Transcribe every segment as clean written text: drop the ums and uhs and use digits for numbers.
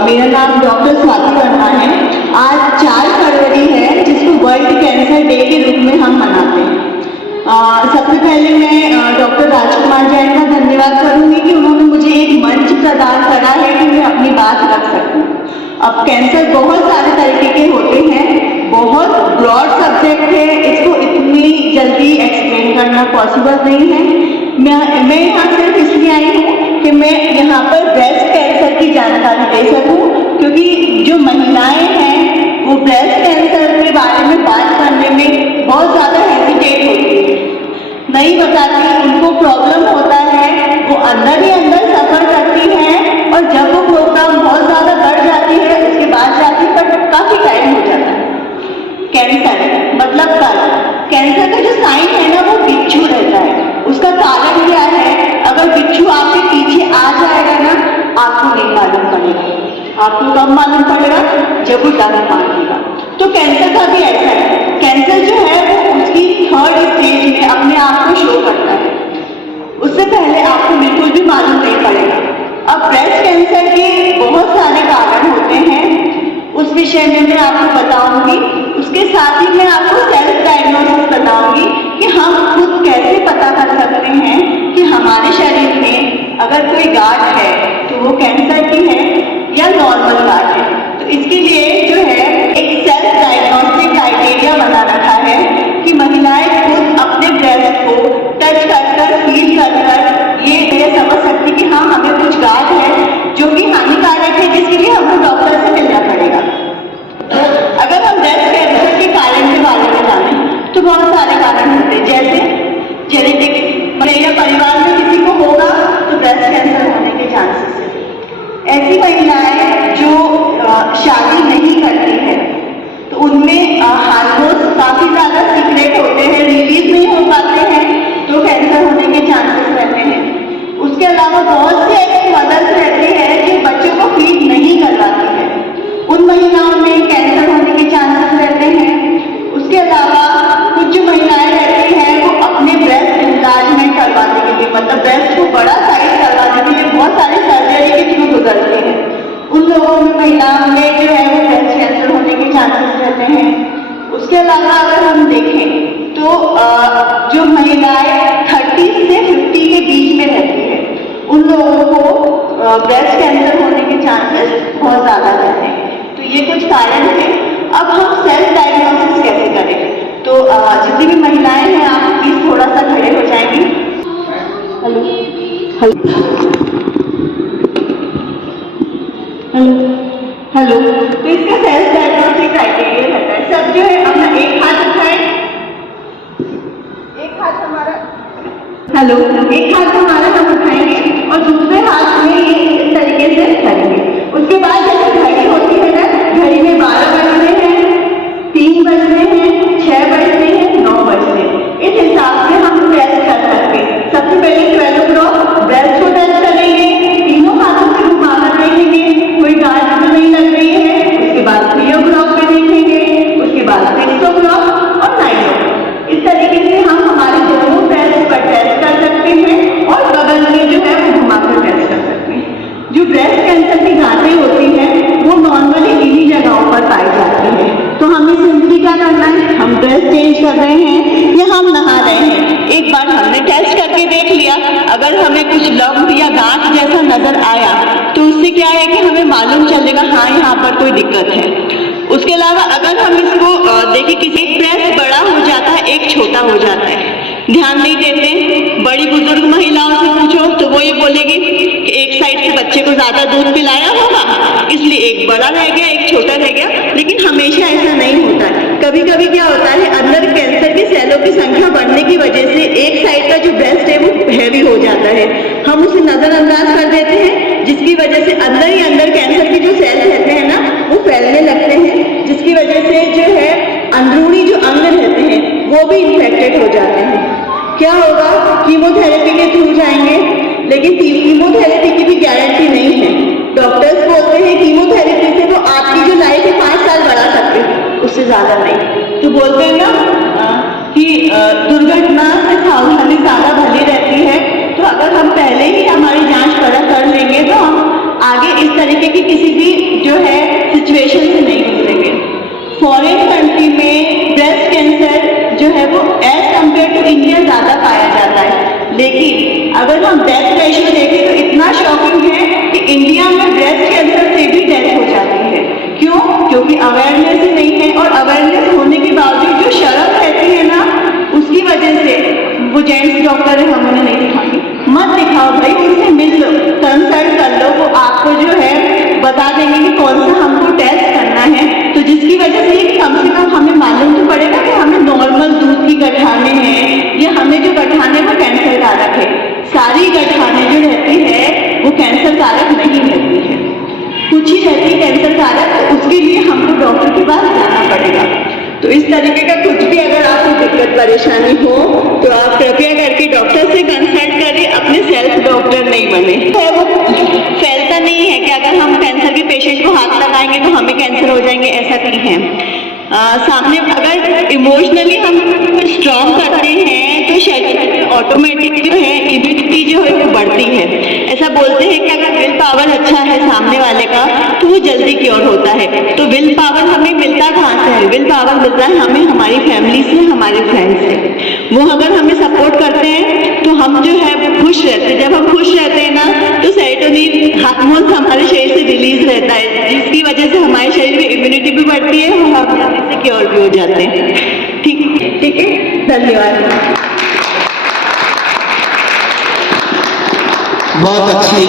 मेरा नाम डॉक्टर स्वाति वर्मा है। आज 4 फरवरी है, जिसको वर्ल्ड कैंसर डे के रूप में हम मनाते हैं। सबसे पहले मैं डॉक्टर राजकुमार जैन का धन्यवाद करूंगी कि उन्होंने मुझे एक मंच प्रदान करा है कि मैं अपनी बात रख सकूं। अब कैंसर बहुत सारे तरीके के होते हैं, बहुत ब्रॉड सब्जेक्ट है, इसको इतनी जल्दी एक्सप्लेन करना पॉसिबल नहीं है। मैं यहाँ सिर्फ इसलिए आई हूँ कि मैं यहाँ पर ब्रेस्ट कैंसर की जानकारी दे सकूँ, क्योंकि जो महिलाएं हैं वो ब्रेस्ट कैंसर के बारे में बात करने में बहुत ज़्यादा हेजिटेट होती है, नहीं बताती, उनको प्रॉब्लम होता है, वो अंदर ही अंदर सफ़र करती हैं और जब वो प्रोग्राम बहुत ज़्यादा बढ़ जाती है उसके बाद जाती है, पर काफ़ी टाइम हो जाता है। कैंसर मतलब कैंसर का जो साइन है ना, वो बिच्छू रहता है। उसका कारण क्या है? अगर बिच्छू आपके पीछे आ जाएगा ना, आपको नहीं मालूम पड़ेगा। आपको कब मालूम पड़ेगा? जब वो दम मांगेगा। तो कैंसर का भी ऐसा है, कैंसर जो है वो उसकी 3rd स्टेज में अपने आप को शो करता है, उससे पहले आपको बिल्कुल भी मालूम नहीं पड़ेगा। अब ब्रेस्ट कैंसर के बहुत सारे कारण होते हैं, उस विषय में मैं आपको बताऊंगी। उसके साथ ही मैं आपको सेल्फ डायग्नोसिस बताऊंगी कि हम खुद कैसे पता कर सकते हैं कि हमारे शरीर में अगर कोई गांठ है तो वो कैंसर की है या नॉर्मल गांठ है। तो इसके लिए जो है एक सेल्फ डायग्नोस्टिक क्राइटेरिया बना रखा है कि महिलाएं खुद अपने ब्रेस्ट को टच कर फील कर ये समझ सकती कि हाँ, हमें कुछ गांठ है जो कि हानिकारक है, जिसके लिए हमको डॉक्टर से मिलना पड़ेगा। तो अगर हम ब्रेस्ट कैंसर के कारण के बारे में जानें तो बहुत सारे कारण होते हैं, जैसे जेनेटिक्स, या परिवार में किसी को होगा तो ब्रेस्ट कैंसर होने के चांसेस है। ऐसी महिलाएं जो शादी नहीं करती है तो उनमें हार्मोन्स काफ़ी ज़्यादा सीक्रेट होते हैं, रिलीज नहीं हो पाते हैं, तो कैंसर होने के चांसेस रहते हैं। उसके अलावा बहुत से ऐसी मदर्स रहती है जो बच्चों को फीड नहीं करवाती है, उन महिलाओं में कैंसर होने के चांसेस रहते हैं। उसके अलावा कुछ जो महिलाएं रहती हैं वो अपने ब्रेस्ट इन्लार्जमेंट करवाने के लिए, मतलब ब्रेस्ट को बड़ा साइज करवाने के लिए बहुत सारे सर्जरी के थ्रू गुजरते हैं, उन लोगों में महिलाओं में जो है वो ब्रेस्ट कैंसर होने के चांसेस रहते हैं। उसके अलावा अगर हम देखें तो जो महिलाएं 30 से 50 के बीच में रहती है, उन लोगों को ब्रेस्ट कैंसर होने के चांसेस बहुत ज़्यादा रहते हैं। तो ये कुछ कारण हैं। अब हम सेल्फ डायग्नोसिस कैसे करें? तो जितनी भी महिलाएं हैं आप प्लीज थोड़ा सा खड़े हो जाएंगी। Hello hello hello hello. तो इसका सेल्फ डायग्नोसिस क्राइटेरिया रहता है, सब जो है अपना एक हाथ उठाएं, एक हाथ हमारा, हेलो, एक हाथ हमारा हम उठाएंगे और दूसरे हाथ में ये इस तरीके से करेंगे। उसके बाद जैसे घड़ी होती है ना, घड़ी में 12 बज रहे हैं, 3 बज रहे हैं, 6 बज रहे हैं, 9 बज रहे हैं, इस हिसाब से हम प्रेस कर सकते हैं। सबसे पहले 12 o'clock ब्रेस्ट को टच करेंगे, तीनों हाथों से घुमाकर देखेंगे कोई गांठ तो नहीं लग रही है। उसके बाद 3 o'clock पे देखेंगे, उसके बाद 6 o'clock और 9 o'clock। इस तरीके से हम हमारे दोनों ब्रेस्ट पर टेस्ट कर सकते हैं और बगल में जो है वो घुमाकर टेस्ट कर सकते हैं। जो ब्रेस्ट कैंसर की गांठें होती हैं वो नॉर्मली इन्हीं जगहों पर पाई जाती हैं। तो हमें सिंपली क्या करना है, हम ड्रेस चेंज कर रहे हैं या हम नहा रहे हैं, एक बार हमने टेस्ट करके देख लिया, अगर हमें कुछ लम्ब या गांठ जैसा नजर आया तो उससे क्या है कि हमें मालूम चलेगा हाँ यहाँ पर कोई दिक्कत है। उसके अलावा अगर हम इसको देखिए, किसी ब्रेस्ट बड़ा हो जाता है, एक छोटा हो जाता है, ध्यान नहीं देते। बड़ी बुजुर्ग महिलाओं से पूछो तो वो ये बोलेगी कि एक साइड से बच्चे को ज्यादा दूध पिलाया होगा इसलिए एक बड़ा रह गया एक छोटा रह गया, लेकिन हमेशा ऐसा नहीं होता है। कभी कभी क्या होता है, अंदर कैंसर के सेलों की संख्या बढ़ने की वजह से एक साइड का जो ब्रेस्ट है वो हैवी हो जाता है, हम उसे नजरअंदाज कर देते हैं, जिसकी वजह से अंदर ही अंदर कैंसर के जो सेल रहते हैं ना वो फैलने लगते हैं, जिसकी वजह से जो है अंदरूनी जो अंग रहते हैं वो भी इन्फेक्टेड हो जाते हैं। क्या होगा, कीमोथेरेपी के थ्रू जाएंगे, लेकिन कीमोथेरेपी की भी गारंटी नहीं है। डॉक्टर्स बोलते हैं कीमोथेरेपी से वो आपकी जो लाइफ है 5 साल बढ़ा सकते हैं, उससे ज्यादा नहीं। तो बोलते हैं ना कि दुर्घटना से सावधानी ज्यादा भली रहती है। तो अगर हम पहले ही हमारी जांच कर लेंगे तो हम आगे इस तरीके की किसी भी मेंस्ट्रुएशन से नहीं गुजरेंगे। फॉरेन कंट्री में ब्रेस्ट कैंसर जो है वो एज कम्पेयर टू इंडिया ज़्यादा पाया जाता है, लेकिन अगर हम डेथ रेशियो देखें तो इतना शॉकिंग है कि इंडिया में ब्रेस्ट कैंसर से भी डेथ हो जाती है। क्यों? क्योंकि अवेयरनेस ही नहीं है, और अवेयरनेस होने के बावजूद जो शर्म रहती है ना, उसकी वजह से वो जेंट्स डॉक्टर है, हम उन्हें नहीं दिखाएंगे। मत दिखाओ भाई, उनसे मिल लो, कंसल्ट कर लो, वो आपको जो है बता देंगे कि कौन सा हमको टेस्ट करना है। तो जिसकी वजह से कम से कम हमें मालूम तो पड़ेगा कि हमें नॉर्मल दूध की गठाने हैं या हमें जो गठाने वो कैंसर कारक है। सारी गठाने जो रहती है वो कैंसर कारक नहीं रहती है, कुछ ही रहती है कैंसर कारक, तो उसके लिए हमको डॉक्टर के पास जाना पड़ेगा। तो इस तरीके का कुछ भी अगर आपको दिक्कत परेशानी हो तो आप कृपया करके डॉक्टर से कंसल्ट करें, अपने सेल्फ डॉक्टर नहीं बने। तो वो फैलता नहीं है कि अगर हम कैंसर के पेशेंट को हाथ लगाएंगे तो हमें कैंसर हो जाएंगे, ऐसा नहीं है। सामने अगर इमोशनली हम स्ट्रॉन्ग करते हैं तो शरीर में ऑटोमेटिक जो है इम्यूनिटी जो है वो बढ़ती है। ऐसा बोलते हैं कि अगर विल पावर अच्छा है सामने वाले का तो वो जल्दी क्योर होता है। तो विल पावर हमें मिलता कहाँ से है? विल पावर मिलता है हमें हमारी फैमिली से, हमारे फ्रेंड्स से। वो अगर हमें सपोर्ट करते हैं तो हम जो है खुश रहते हैं। जब हम खुश रहते हैं ना तो सेरोटोनिन हार्मोन हमारे शरीर से रिलीज रहता है, जिसकी वजह से हमारे शरीर में इम्यूनिटी भी बढ़ती है और हम से क्योर भी हो जाते हैं। ठीक है, धन्यवाद। बहुत अच्छी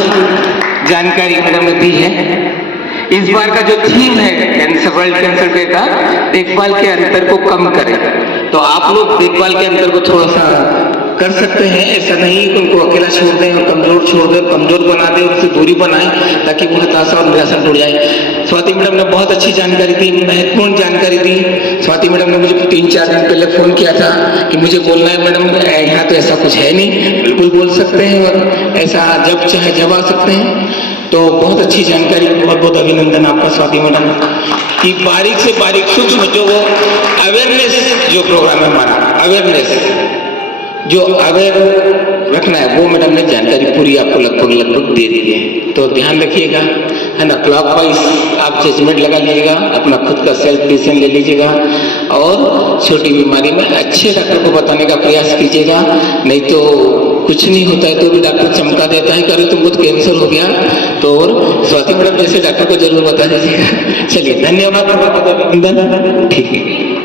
जानकारी मैडम ने दी है। इस बार का जो थीम है कैंसर, वर्ल्ड कैंसर डे का, देखभाल के अंतर को कम करें। तो आप लोग देखभाल के अंतर को थोड़ा सा कर सकते हैं। ऐसा नहीं कि उनको अकेला छोड़ दें और कमजोर छोड़ दें, कमजोर बना दें, उससे दूरी बनाएं ताकि वो हताशा और निराशा टूट जाए। स्वाति मैडम ने बहुत अच्छी जानकारी दी, महत्वपूर्ण जानकारी दी। स्वाति मैडम ने मुझे 3-4 दिन पहले फोन किया था कि मुझे बोलना है मैडम, यहाँ तो ऐसा कुछ है नहीं, बिल्कुल बोल सकते हैं और ऐसा जब चाहे जब आ सकते हैं। तो बहुत अच्छी जानकारी, बहुत बहुत अभिनंदन आपका स्वाति मैडम कि बारीक से बारीक सूक्ष्म जो वो अवेयरनेस जो प्रोग्राम है हमारा, अवेयरनेस जो अवेयर रखना है वो मैडम ने जानकारी पूरी आपको लगभग दे दी है। तो ध्यान रखिएगा, है ना, क्लॉक वाइज आप जजमेंट लगा लीजिएगा, अपना खुद का सेल्फ डिसीजन ले लीजिएगा और छोटी बीमारी में अच्छे डॉक्टर को बताने का प्रयास कीजिएगा। नहीं तो कुछ नहीं होता है तो भी डॉक्टर चमका देता है, करे तुमको तो कैंसर हो गया। तो और स्वाति मैडम जैसे डॉक्टर को जरूर बता दीजिएगा। चलिए, धन्यवाद, ठीक है।